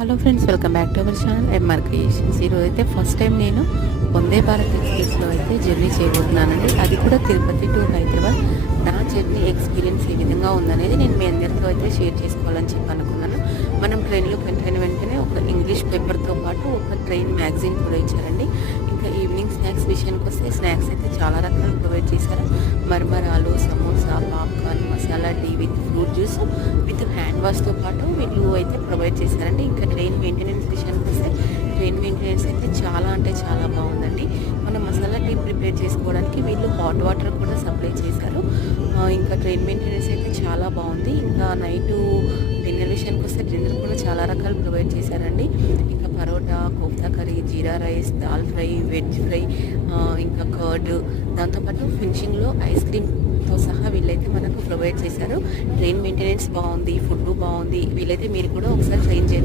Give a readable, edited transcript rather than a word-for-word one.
Hello friends, welcome back to our channel MR creations. ఈరోజు అయితే first time నేను వందే భారత్ ఎక్స్ప్రెస్లో అయితే జర్నీ చేయబోతున్నానండి. అది కూడా తిరుపతి టు హైదరాబాద్. నా జర్నీ ఎక్స్పీరియన్స్ ఏ విధంగా ఉందనేది నేను మీ అందరితో అయితే షేర్ చేసుకోవాలని చెప్పి అనుకున్నాను. మనం ట్రైన్లోకి ఎంటర్ వెంటనే ఒక ఇంగ్లీష్ పేపర్తో పాటు ఒక ట్రైన్ మ్యాగజైన్ కూడా ఇచ్చారండి. ఇంకా ఈవినింగ్ స్నాక్స్ విషయానికి వస్తే స్నాక్స్ అయితే చాలా రకాలు ప్రొవైడ్ చేశారు. మరమరాలు, samosa, popcorn, masala tea with fruit juice with hand వాష్తో పాటు వీళ్ళు అయితే ప్రొవైడ్ చేశారండి. ఇంకా ట్రైన్ మెయింటెనెన్స్ విషయానికి వస్తే ట్రైన్ మెయింటెనెన్స్ అయితే చాలా అంటే చాలా బాగుందండి. మనం మసాలా టీ ప్రిపేర్ చేసుకోవడానికి వీళ్ళు హాట్ వాటర్ కూడా సప్లై చేశారు. ఇంకా ట్రైన్ మెయింటెనెన్స్ అయితే చాలా బాగుంది. ఇంకా నైటు డిన్నర్ విషయానికి వస్తే డిన్నర్ కూడా చాలా రకాలు ప్రొవైడ్ చేశారండి. ఇంకా parotta, kofta curry, jeera rice, dal fry, veg fry, ఇంకా కర్డ్, దాంతోపాటు ఫినిషింగ్లో ఐస్ క్రీమ్తో సహా వీళ్ళైతే మనకు ప్రొవైడ్ చేశారు. ట్రైన్ మెయింటెనెన్స్ బాగుంది, ఫుడ్ బాగుంది. వీళ్ళైతే మీరు కూడా ఒకసారి ట్రైన్ జర్నీ